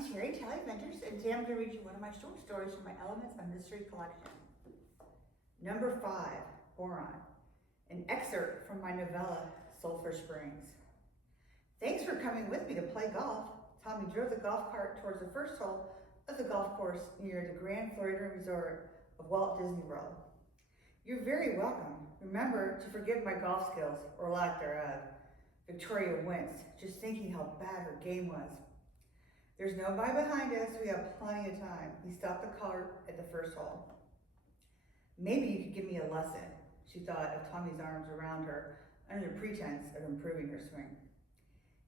I'm Terry TalleyVenters, and today I'm going to read you one of my short stories from my Elements of Mystery collection. Number 5, Boron, an excerpt from my novella, Sulfur Springs. Thanks for coming with me to play golf. Tommy drove the golf cart towards the first hole of the golf course near the Grand Floridian Resort of Walt Disney World. You're very welcome. Remember to forgive my golf skills, or lack thereof. Victoria winced, just thinking how bad her game was. There's nobody behind us, we have plenty of time. He stopped the cart at the first hole. Maybe you could give me a lesson, she thought of Tommy's arms around her under the pretense of improving her swing.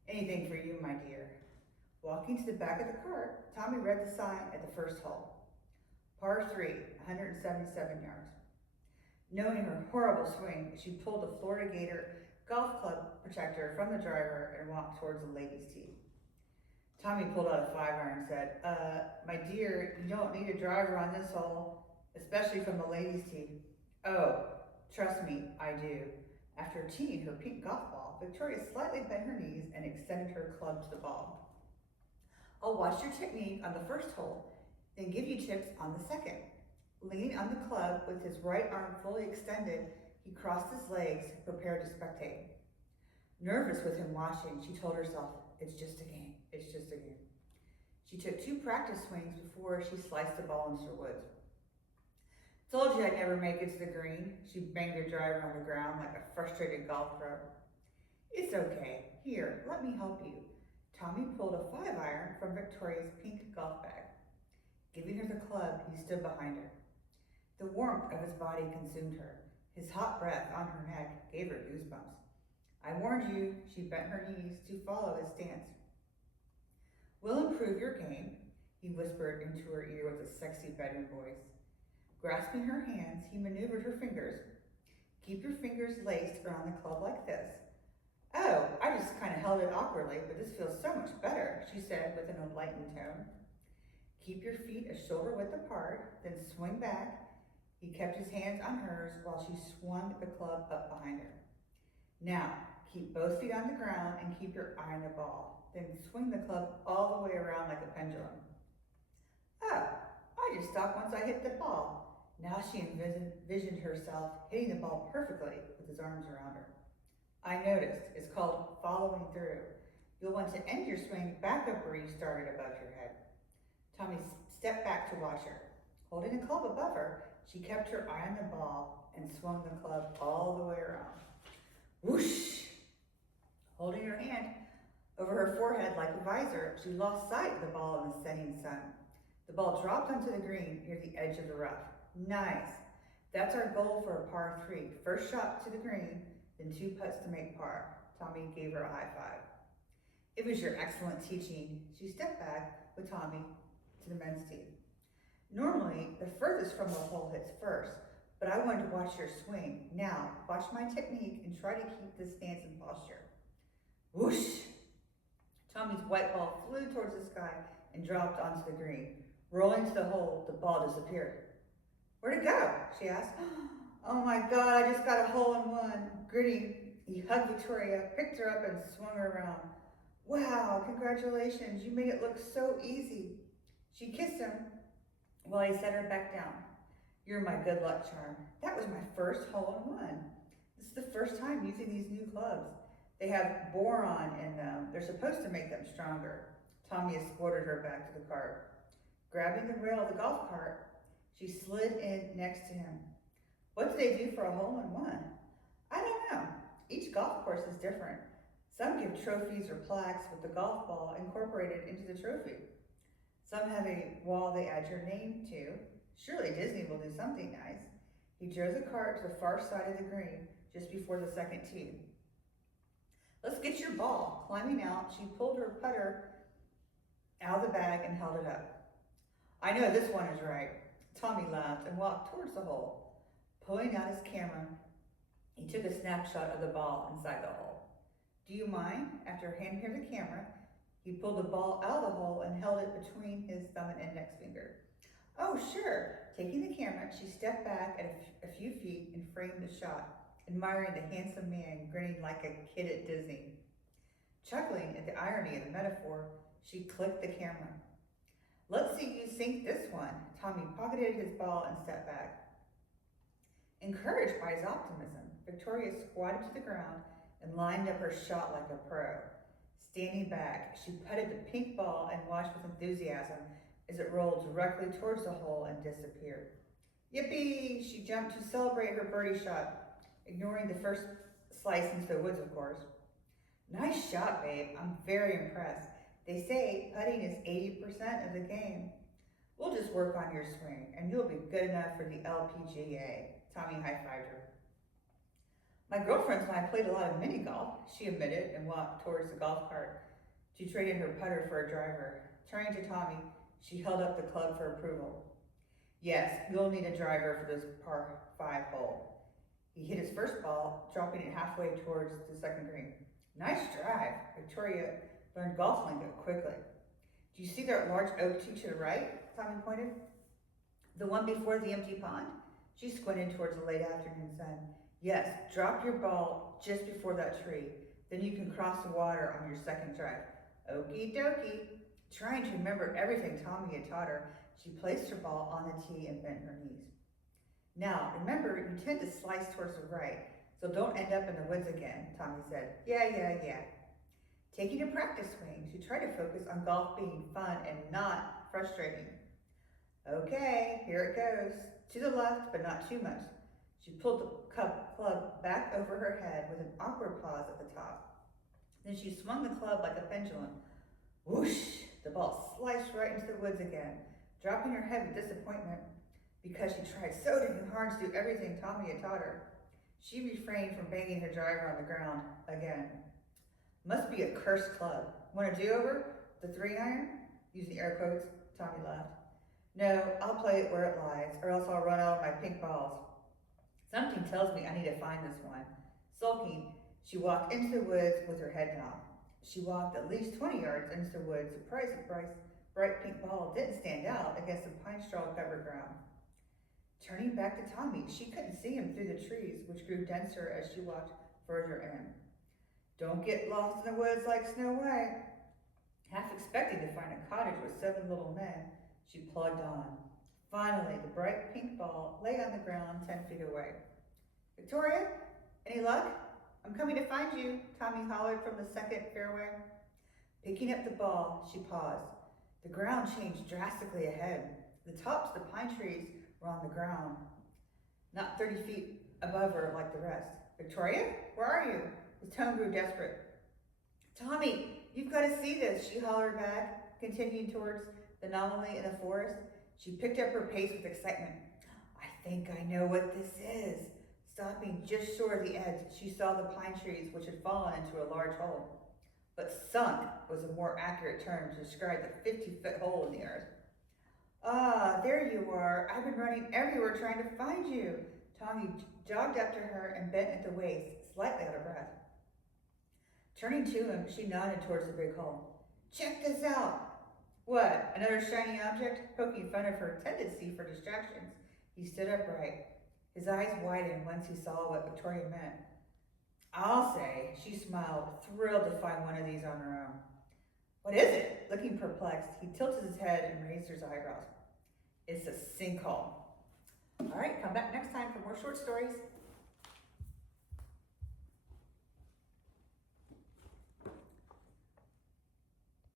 Anything for you, my dear. Walking to the back of the cart, Tommy read the sign at the first hole. Par 3, 177 yards. Knowing her horrible swing, she pulled the Florida Gator golf club protector from the driver and walked towards the ladies' tee. Tommy pulled out a 5-iron and said, my dear, you don't need a driver on this hole, especially from the ladies' tee. Oh, trust me, I do. After teeing her pink golf ball, Victoria slightly bent her knees and extended her club to the ball. I'll watch your technique on the first hole, then give you tips on the second. Leaning on the club with his right arm fully extended, he crossed his legs, prepared to spectate. Nervous with him watching, she told herself, it's just a game, it's just a game. She took 2 practice swings before she sliced the ball into the woods. Told you I'd never make it to the green. She banged her driver on the ground like a frustrated golf pro. It's okay. Here, let me help you. Tommy pulled a 5-iron from Victoria's pink golf bag. Giving her the club, he stood behind her. The warmth of his body consumed her. His hot breath on her neck gave her goosebumps. I warned you, she bent her knees to follow his stance. We'll improve your game, he whispered into her ear with a sexy bedroom voice. Grasping her hands, he maneuvered her fingers. Keep your fingers laced around the club like this. Oh, I just kind of held it awkwardly, but this feels so much better, she said with an enlightened tone. Keep your feet a shoulder width apart, then swing back. He kept his hands on hers while she swung the club up behind her. Now, keep both feet on the ground and keep your eye on the ball. Then swing the club all the way around like a pendulum. Oh, I just stopped once I hit the ball. Now she envisioned herself hitting the ball perfectly with his arms around her. I noticed. It's called following through. You'll want to end your swing back up where you started above your head. Tommy stepped back to watch her. Holding the club above her, she kept her eye on the ball and swung the club all the way around. Whoosh! Holding her hand over her forehead like a visor, she lost sight of the ball in the setting sun. The ball dropped onto the green near the edge of the rough. Nice. That's our goal for a par 3. First shot to the green, then 2 putts to make par. Tommy gave her a high five. It was your excellent teaching. She stepped back with Tommy to the men's tee. Normally, the furthest from the hole hits first, but I wanted to watch your swing. Now, watch my technique and try to keep this stance and posture. Whoosh! Tommy's white ball flew towards the sky and dropped onto the green. Rolling to the hole, the ball disappeared. Where'd it go? She asked. Oh my God, I just got a hole-in-one. Gritty, he hugged Victoria, picked her up and swung her around. Wow, congratulations, you made it look so easy. She kissed him while he set her back down. You're my good luck charm. That was my first hole-in-one. This is the first time using these new clubs. They have boron in them. They're supposed to make them stronger. Tommy escorted her back to the cart. Grabbing the rail of the golf cart, she slid in next to him. What do they do for a hole-in-one? I don't know. Each golf course is different. Some give trophies or plaques with the golf ball incorporated into the trophy. Some have a wall they add your name to. Surely Disney will do something nice. He drove the cart to the far side of the green, just before the second tee. Let's get your ball. Climbing out, she pulled her putter out of the bag and held it up. I know this one is right. Tommy laughed and walked towards the hole. Pulling out his camera, he took a snapshot of the ball inside the hole. Do you mind? After handing her the camera, he pulled the ball out of the hole and held it between his thumb and index finger. Oh, sure. Taking the camera, she stepped back at a few feet and framed the shot, admiring the handsome man grinning like a kid at Disney. Chuckling at the irony of the metaphor, she clicked the camera. Let's see you sink this one. Tommy pocketed his ball and stepped back. Encouraged by his optimism, Victoria squatted to the ground and lined up her shot like a pro. Standing back, she putted the pink ball and watched with enthusiasm as it rolled directly towards the hole and disappeared. Yippee! She jumped to celebrate her birdie shot, ignoring the first slice into the woods, of course. Nice shot, babe. I'm very impressed. They say putting is 80% of the game. We'll just work on your swing, and you'll be good enough for the LPGA. Tommy high-fived her. My girlfriends and I played a lot of mini golf, she admitted, and walked towards the golf cart to trade in her putter for a driver. Turning to Tommy, she held up the club for approval. Yes, you'll need a driver for this par 5 hole. He hit his first ball, dropping it halfway towards the second green. Nice drive. Victoria learned golf lingo quickly. Do you see that large oak tree to the right? Tommy pointed. The one before the empty pond? She squinted towards the late afternoon sun. Yes, drop your ball just before that tree. Then you can cross the water on your second drive. Okie dokie. Trying to remember everything Tommy had taught her, she placed her ball on the tee and bent her knees. Now, remember, you tend to slice towards the right, so don't end up in the woods again, Tommy said. Yeah. Taking a practice swing, she tried to focus on golf being fun and not frustrating. Okay, here it goes. To the left, but not too much. She pulled the club back over her head with an awkward pause at the top. Then she swung the club like a pendulum. Whoosh! The ball sliced right into the woods again, dropping her head with disappointment because she tried so dang hard to do everything Tommy had taught her. She refrained from banging her driver on the ground again. Must be a cursed club. Want a do-over? The 3-iron? Using air quotes, Tommy laughed. No, I'll play it where it lies, or else I'll run out of my pink balls. Something tells me I need to find this one. Sulking, she walked into the woods with her head down. She walked at least 20 yards into the woods, surprised the bright pink ball didn't stand out against the pine straw covered ground. Turning back to Tommy, she couldn't see him through the trees, which grew denser as she walked further in. Don't get lost in the woods like Snow White. Half expecting to find a cottage with 7 little men, she plugged on. Finally, the bright pink ball lay on the ground 10 feet away. Victoria, any luck? I'm coming to find you, Tommy hollered from the second fairway. Picking up the ball, she paused. The ground changed drastically ahead. The tops of the pine trees were on the ground, not 30 feet above her like the rest. Victoria, where are you? His tone grew desperate. Tommy, you've got to see this, she hollered back, continuing towards the anomaly in the forest. She picked up her pace with excitement. I think I know what this is. Stopping just short of the edge, she saw the pine trees which had fallen into a large hole. But sunk was a more accurate term to describe the 50-foot hole in the earth. Ah, there you are. I've been running everywhere trying to find you. Tommy jogged up to her and bent at the waist, slightly out of breath. Turning to him, she nodded towards the big hole. Check this out. What, another shiny object? Poking fun of her tendency for distractions, he stood upright. His eyes widened once he saw what Victoria meant. I'll say, she smiled, thrilled to find one of these on her own. What is it? Looking perplexed, he tilted his head and raised his eyebrows. It's a sinkhole. All right, come back next time for more short stories.